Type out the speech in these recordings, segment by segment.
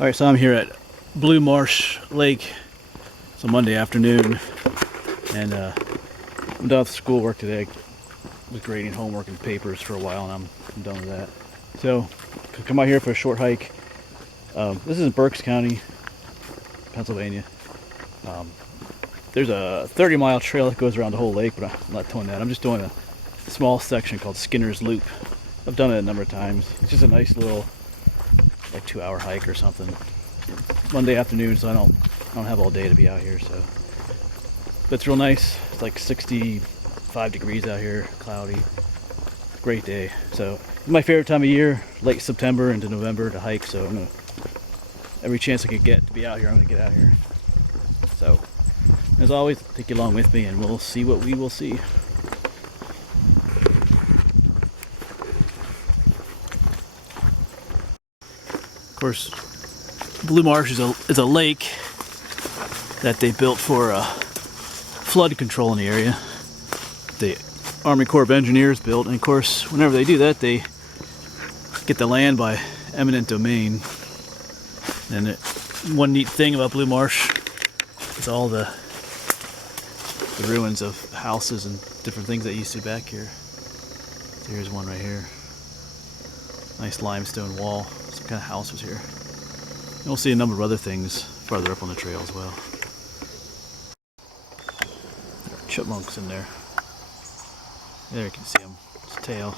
Alright, so I'm here at Blue Marsh Lake. It's a Monday afternoon, and I'm done with schoolwork today. I was grading homework and papers for a while, and I'm done with that. So, come out here for a short hike. This is in Berks County, Pennsylvania. There's a 30-mile trail that goes around the whole lake, but I'm not doing that. I'm just doing a small section called Skinner's Loop. I've done it a number of times. It's just a nice little, like, 2-hour hike or something. Monday afternoon, so I don't have all day to be out here. So, but it's real nice. It's like 65 degrees out here, cloudy. Great day. So, it's my favorite time of year, late September into November to hike. So, I'm gonna, every chance I could get to be out here, I'm gonna get out here. So, as always, take you along with me, and we'll see what we will see. Of course, Blue Marsh is a lake that they built for flood control in the area. The Army Corps of Engineers built, and of course, whenever they do that, they get the land by eminent domain. And one neat thing about Blue Marsh is all the ruins of houses and different things that used to be back here. So here's one right here. Nice limestone wall. Some kind of house was here. And we'll see a number of other things farther up on the trail as well. There are chipmunks in there. There you can see him. His tail.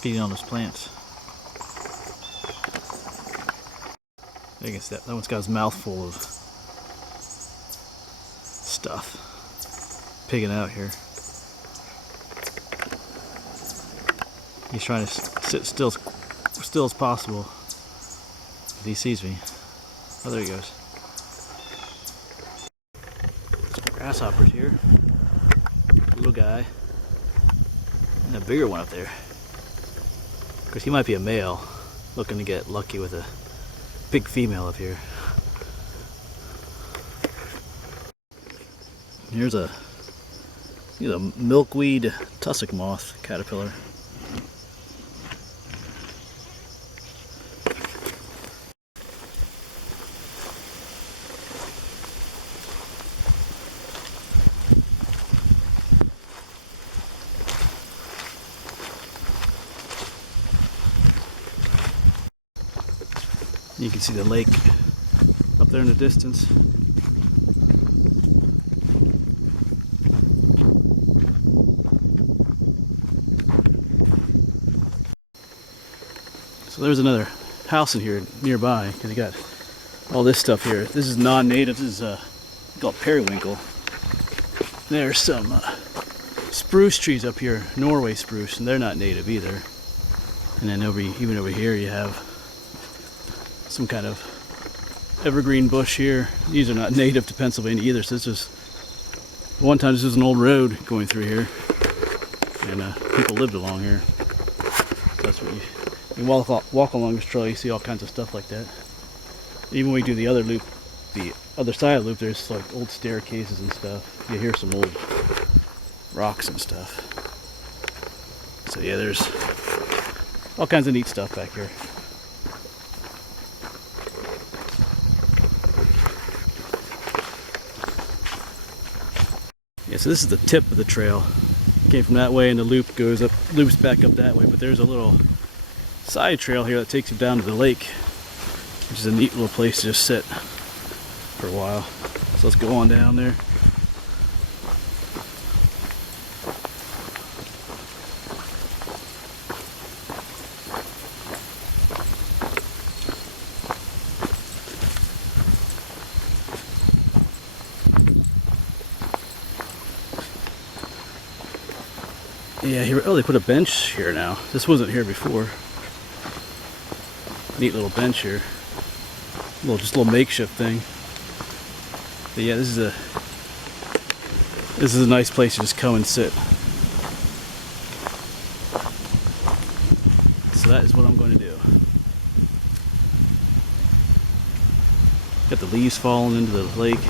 Feeding on those plants. There you can see that. That one's got his mouth full of stuff. Pigging out here. He's trying to sit still as possible. If he sees me. Oh, there he goes. Some grasshoppers here. A little guy. And a bigger one up there. Of course, he might be a male, looking to get lucky with a big female up here. Here's a milkweed tussock moth caterpillar. You can see the lake up there in the distance. So there's another house in here nearby, because you got all this stuff here. This is non-native. This is called periwinkle. There's some spruce trees up here, Norway spruce, and they're not native either. And then even over here you have some kind of evergreen bush here. These are not native to Pennsylvania either, so this is, one time this was an old road going through here, and people lived along here. So that's what you walk along this trail, you see all kinds of stuff like that. Even when we do the other loop, the other side of the loop, there's like old staircases and stuff. You hear some old rocks and stuff. So yeah, there's all kinds of neat stuff back here. Yeah, so this is the tip of the trail. Came from that way, and the loop goes up, loops back up that way. But there's a little side trail here that takes you down to the lake, which is a neat little place to just sit for a while. So let's go on down there. Yeah, here, oh, they put a bench here now. This wasn't here before. Neat little bench here. Just a little makeshift thing. But yeah, this is a nice place to just come and sit. So that is what I'm going to do. Got the leaves falling into the lake.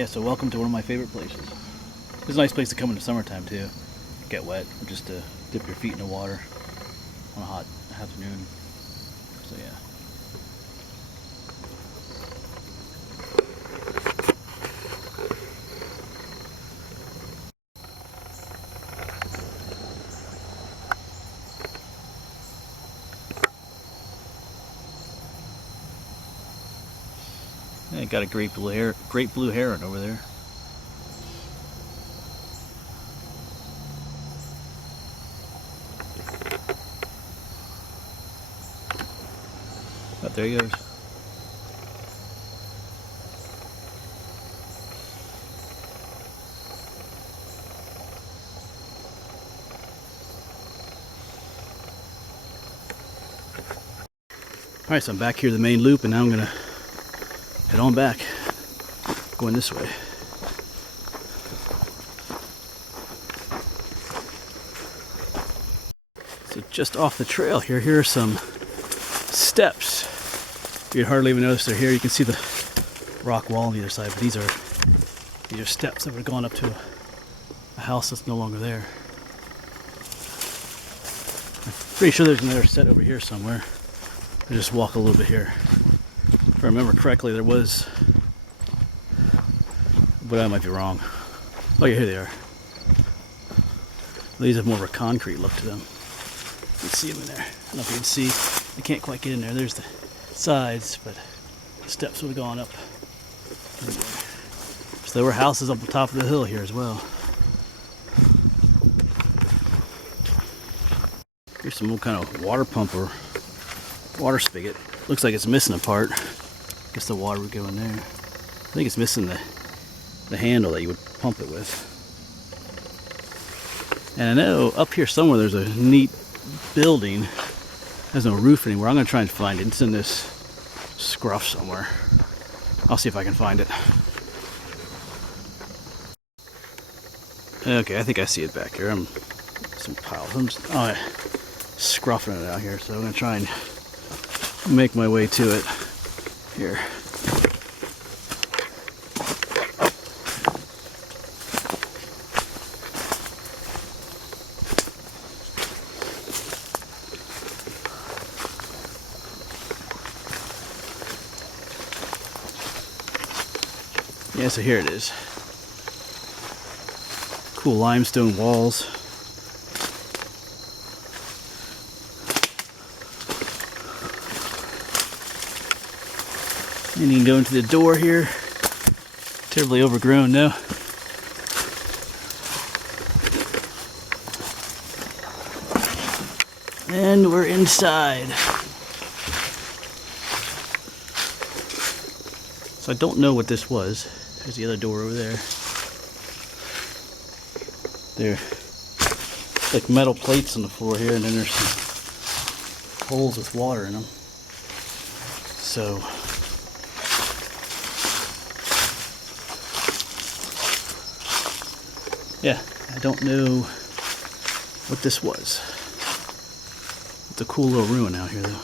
Yeah, so welcome to one of my favorite places. It's a nice place to come in the summertime too. Get wet, or just to dip your feet in the water on a hot afternoon. So yeah. Yeah, got a great blue heron over there. Oh, there he goes. Alright, so I'm back here at the main loop, and now I'm gonna head on back, going this way. So just off the trail here are some steps. You'd hardly even notice they're here. You can see the rock wall on the other side, but these are steps that would have gone up to a house that's no longer there. I'm pretty sure there's another set over here somewhere. I'll just walk a little bit here. If I remember correctly, there was, but I might be wrong. Oh yeah, here they are. These have more of a concrete look to them. You can see them in there. I don't know if you can see. I can't quite get in there. There's the sides, but the steps would have gone up. So there were houses up the top of the hill here as well. Here's some old kind of water pump or water spigot. Looks like it's missing a part. Guess the water would go in there. I think it's missing the handle that you would pump it with. And I know up here somewhere there's a neat building. There's no roof anywhere. I'm going to try and find it. It's in this scruff somewhere. I'll see if I can find it. Okay, I think I see it back here. Some piles. I'm just scruffing it out here, so I'm going to try and make my way to it here. Yeah, so here it is. Cool limestone walls. And you can go into the door here. Terribly overgrown now. And we're inside. So I don't know what this was. There's the other door over there. There are like metal plates on the floor here, and then there's some holes with water in them. So yeah, I don't know what this was. It's a cool little ruin out here though.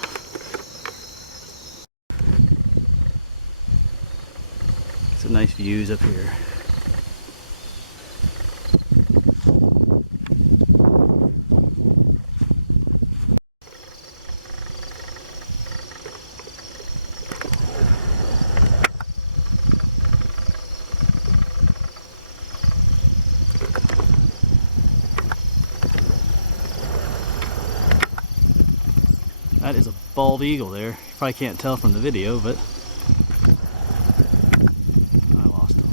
Some nice views up here. That is a bald eagle there. You probably can't tell from the video, but I lost him.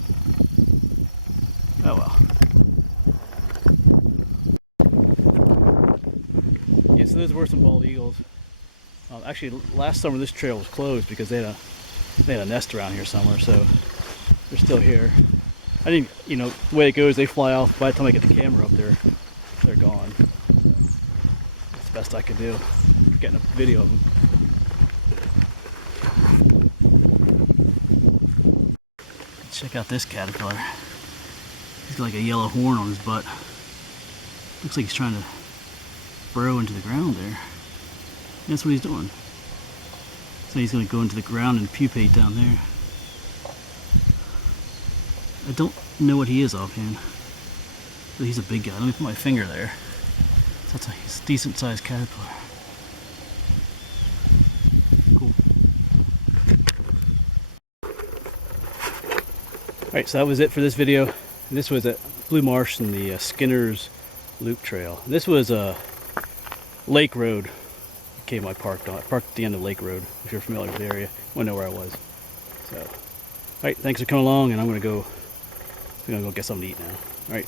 Oh well. Yeah, so those were some bald eagles. Actually, last summer this trail was closed because they had a nest around here somewhere, so they're still here. I think, you know, the way it goes, they fly off. By the time I get the camera up there, they're gone. So that's the best I could do. Getting a video of them. Check out this caterpillar. He's got like a yellow horn on his butt. Looks like he's trying to burrow into the ground there. That's what he's doing. So he's going to go into the ground and pupate down there. I don't know what he is offhand. But he's a big guy. Let me put my finger there. That's a decent sized caterpillar. Cool. Alright, so that was it for this video. And this was at Blue Marsh and the Skinner's Loop Trail. This was a Lake Road cave I parked on. I parked at the end of Lake Road. If you're familiar with the area, you want to know where I was. So, alright, thanks for coming along, and I'm gonna go get something to eat now. Alright.